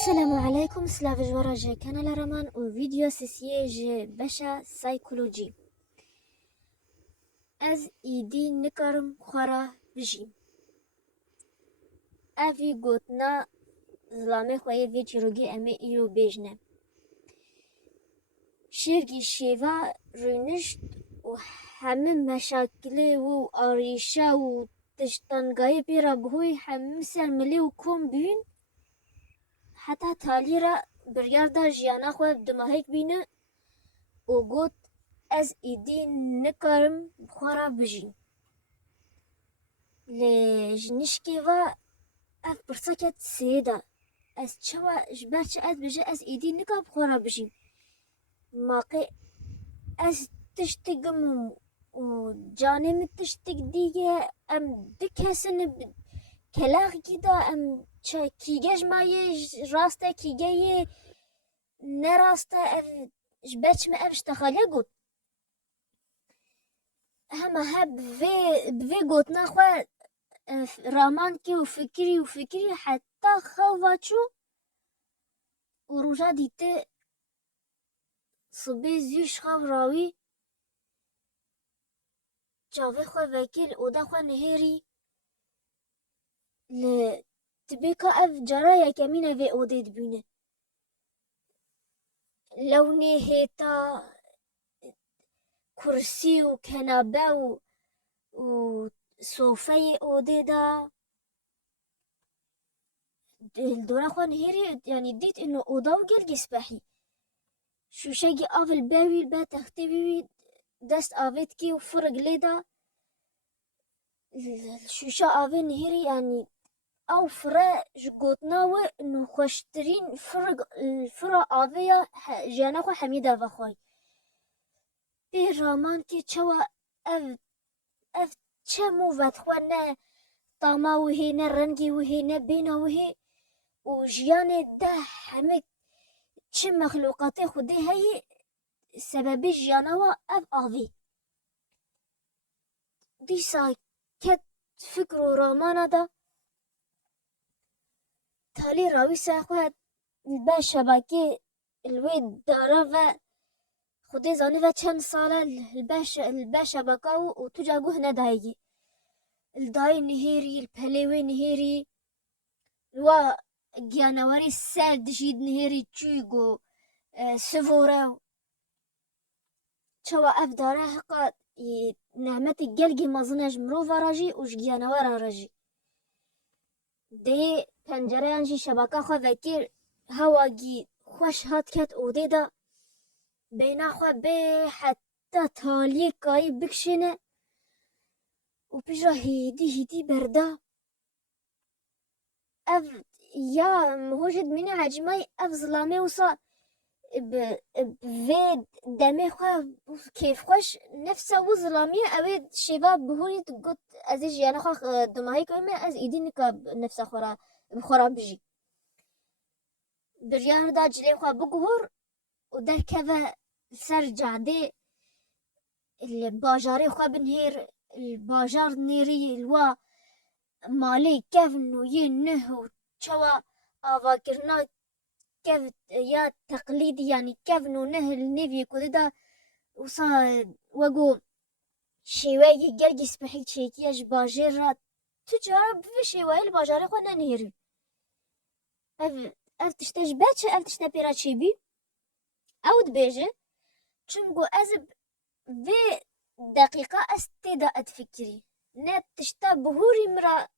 السلام عليكم. سلاف جوارا جي كانال رمان و فيديو سيسيه جي بشا سايكولوجي از ايدي نكرم خورا بجيم افي قوتنا ظلامي خويه في چروگي امي ايرو بيجنه شيرگي شيفا رونشت و همه مشاكل و آريشا و تشتنگاي بيرا بهوي همه سرملي و كوم بين حتى تاليرا برياردا جيانا خواه دماهيك بينه و گوت از ایدی نکارم بخورا بجیم لی جنشکی و اف برساکت سیدا از چوا جبر چه از بجه از ایدی نکا بخورا بجیم ماقی از تشتگم و جانم تشتگ دیگه ام دکسن کلاغ گیدا ام چه کیگش مایه راسته کیگه نراسته اف جبرچ ما افش تخالیا گوت هما هب بفي قوتنا خوا رامانكي وفكري حتى خواتشو وروجا ديتي صبي زيش خاو راوي جاوي خوا وكيل اودا خوا نهيري ل تبيكا اف جرايا كمينة في اودي دبينه لوني هيتا كرسي وكنبه وصوفي اودي دا الدورة خوا نهيري يعني ديت انه اودا وقلقي سباحي شو شاقي آفل باوي البا تختي بيوي دست آفيتكي وفرق ليدا الشوشة آفي نهيري يعني أو فرا جقوتناوي إنه خوشترين الفرا آفيا جانا خو حميدة فخوي بي رامان كي چوا اف چمو فتخوانا طاما وهينا رنگي وهينا بينا وهي وجياني ده حميد چه مخلوقاتي خودي هاي سببي جياناوا اف آفي ديسا كت فكرو رامانا دا تالي راوي ساخوات البا شباكي الويد دارا و خودي زاني و چند سالة البا شباكا و تجاقو هنا دايجي الداي نهيري البليوي نهيري الوا جيانواري السال دشيد نهيري تشيقو سفورة چوا اف دارا حقا نعمتي قلقي مازناج مروفا راجي وش جيانوارا راجي دي پنجره جی شبکه خو وکیر هواگی خوش هات کت اوده دا بینا خو به حتی تالی کای بکشنه و پیجا هیدی بردا اف یا مهوجد من عجمای اف ظلامه وصا بفيد دمي خوا كيف خوش نفسه وظلامية اوید شباب بهوري تقول ازيج يعني خوا دماهي كويمة از ايدي نكاب نفسه خورا بجي بريار دا جلي خوا بقهور ودر كذا سرجع دي الباجاري خوا بنهير الباجار نيري الوا مالي كيف انه ينه وشوا افاكرنا كيف يا تقليدي يعني كيف انه نهر النيفي كده وصا وقو شواي قلقي سبحيك شيكياش باجيرات تجارب في شواي الباجاري خوا نهيري اف تشتاج باتش اف تشتا بيرا تشيبي او دبيجي چونگو از في دقيقة استيدا اتفكري نت تشتا بهوري مرا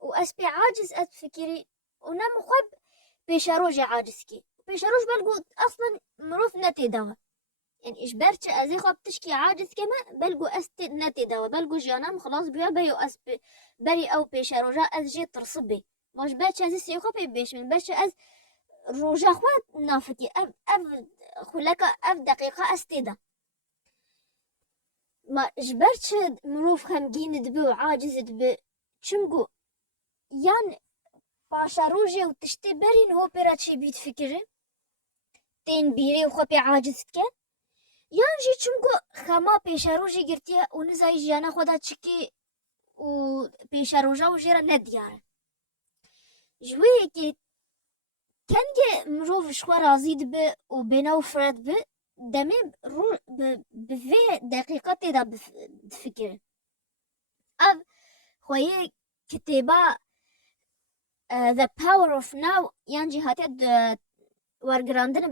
و اسبي عاجز اتفكري ونام خب بيشاروجي عاجزكي بيشاروج بلقو اصلا مروف نتي دوا يعني ايش برچ ازي خب تشكي عاجز كما بلقو استي نتي دوا بلقو جانام خلاص بيا بيو اسبي بري او بيشاروجا از جي ترصبي مش برچ ازي سيخو بيش من برچ از روجا خوات نافتي اف خلاكا اف دقيقة استيدا ما جبرتش مروف خمجين دبي وعاجز دبي چونگو يان باشا روجي وتشتي برين هو بيراتشي بيت فكري تين بيري وخبي عاجز كان يان جي چونگو خما بيشا روجي گرتيا ونزاي جيانا خدا چكي و بيشا روجا وجيرا نديارة جوي كي كان مروف شخوا رازي دب وبينا وفرد ب دمي رو بفي دقيقة تدا بفكر أب خوي كتابة the power of now يعني هاتد ورقراندن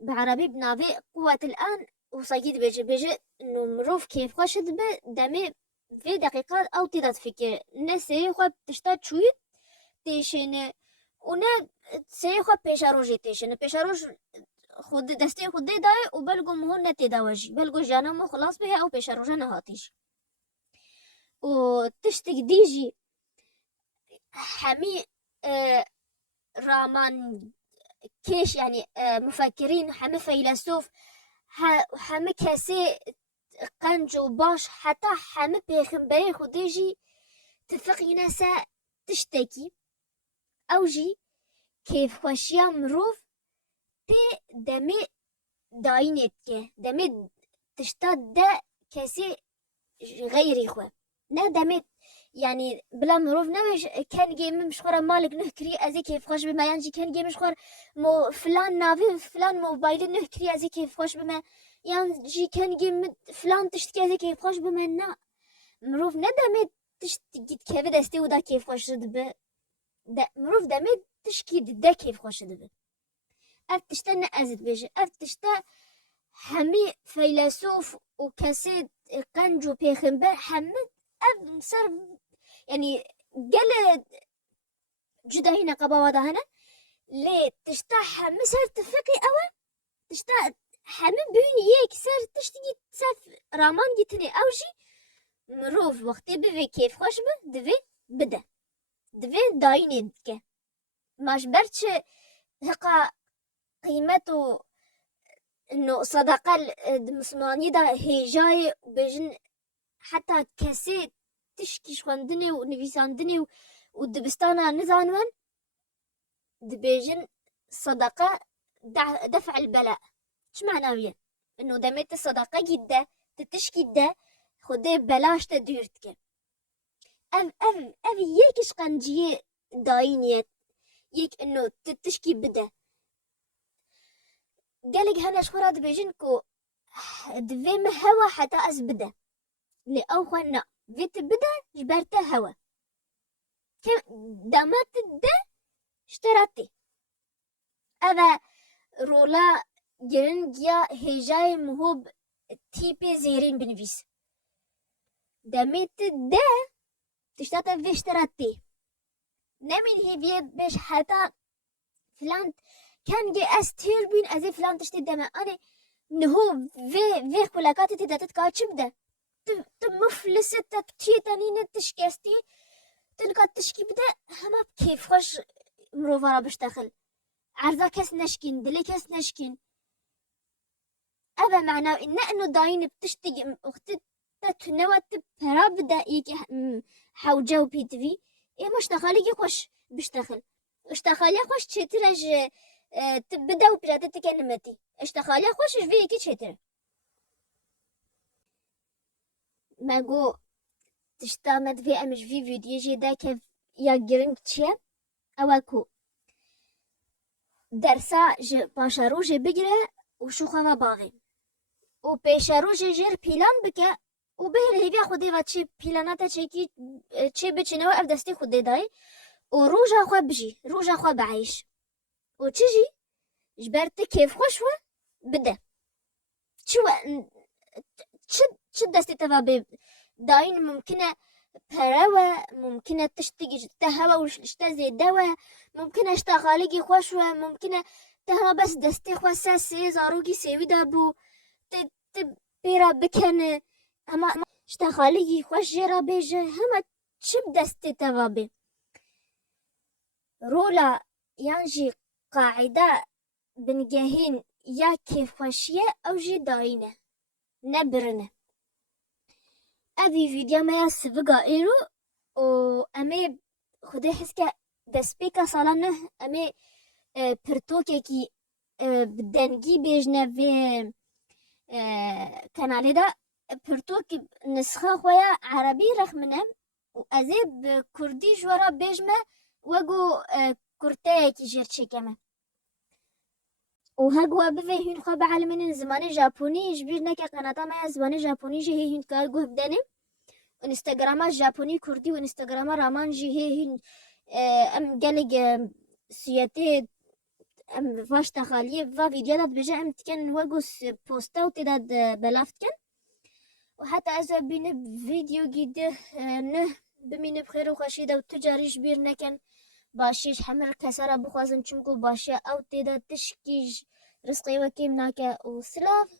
بعربي بنافي قوة الآن وصايد بيجي إنه مروف كيف خوش دب دمي في دقيقة أو تدا تفكر نسي خو بتشتاد شوي تيشن ونا سي خو بيشاروجي تيشن بيشاروج خود دستي خود داي وبلغو مهون نتداوجي بلغو جانا مو خلاص بها أو بيشاروجا نهاتيش وتشتك ديجي حمي رامان كيش يعني مفكرين حمي فيلسوف حمي كاسي قنجو باش حتى حمي بيخنبري خديجي تفقي ناسا تشتكي أوجي كيف خوشيا مروف تي دمي داينتك دمي تشتاد دا كاسي غيري خو نا دمي يعني بلا مروف نمش كان جيم مش خورا مالك نهكري ازي كيف خوش بما يعني كان جيم مش خور مو فلان نافي فلان موبايل نهكري ازي كيف خوش بما يعني جي كان جيم فلان تشتكي ازي كيف خوش بما نا مروف ندمت تشتكي كيف دستي ودا كيف خوش دب مروف دمت تشكي دا كيف خوش دب افتشتنا ازد بيجي افتشتا حمي فيلسوف وكاسيد قنجو بيخنبر حمد اب صار يعني قال جدا هنا قبا هنا ليه تشتا حمي صار تفقي أول تشتا حمي بيني يك صار تشتي تساف رامان جتني أوجي مروف وقتي بفي كيف خوش دفي بدا دفي دايني دكا ماش برتش هقا قيمته انه صداقة المسلماني دا هي جاي بجن حتى كاسي تشكي شواندني ونفيساندني ودبستانا نزانوان دبيجن صدقة دفع البلاء ايش معناه انه دمت الصدقة جدا تتشكي دا خدي بلاش تديرتك اف يكش قنجي داينيت يك انه تتشكي بدا قالك هنا شخورا دبيجنكو دفي هوا حتى أزبدا لأوخنا فيت بدا جبرته هوا كم دامات دا اشتراتي أبا رولا جرنجيا هجاي مهوب تيبي زيرين بنفيس دامت دا تشتاتا في اشتراتي نمين هي بيه بش حتى فلان كان جي أستير بين أزي فلان تشتي دما أنا نهو في كلاكاتي تدا تتكاتش بدا تمفلسة تكتي تانين تشكستي تلقى تشكي بدا هما بكيف خوش مروفارا بشتغل عرضا كاس نشكين دلي كاس نشكين أبا معناه إنه داين بتشتغل أختي تتنوى تبرا بدا إيكي حوجة وبيتفي إيه مشتغلي خوش بشتغل اشتغلي خوش تشترج تبدا وبلا تتكلمتي اشتغلي خوش فيكي تشتر ما جو تشتامد في امش في فيديو جي دا كيف يقرنك تشيا اوكو درسا باشارو جي بقرا وشو خوا باغي وبيشارو جي جير بيلان بكا وبهر هيفيا خودي واتشي بيلاناتا تشيكي تشي بچنو اف دستي خودي داي وروجا خوا بجي روجا خوا بعيش وتجي جبرت كيف خوشوا بدا شو تشد دستي تفا داين ممكنة براوة ممكنة تشتغي تهوا وشتزي دوا ممكنة اشتغالي خوشوا ممكنة تهوا بس دستي خواسا سي زاروكي سيوي دابو تبيرا بكن اما اشتغالي خوش جيرا بيجي هما تشب دستي تفا بي رولا يانجي قاعدة بنجاهين يا كيف خوشية او جي داينة نبرنه أبي فيديو ما يسبقا إيرو و أمي خدي حسكا دسبيكا صالانه أمي برتوكي كي بدنجي بيجنا في كانالي دا برتوكي نسخة خويا عربي رخمنا وأزيب كردي جورا بيجما وقو كرتايا كي جيرتشي كما وهجوا بفهين خب على زمان ژاپنی جبیر نکه قناتا ما زمان ژاپنی جه هین کار گوه بدنم انستغرام ژاپنی کردی و انستغرام رامان جه هین ام گلگ سیاته ام فاش تخالیه و ویدیو داد بجا ام تکن وگو پوستا و تداد بلافت کن و حتی از بینه ویدیو گیده نه بمینه بخیر و خشیده و تجاریش بیر نکن باشیش همه کسر بخوازم چونکو باشه او تداد تشکیش رزقی وکیم ناکه و سلاف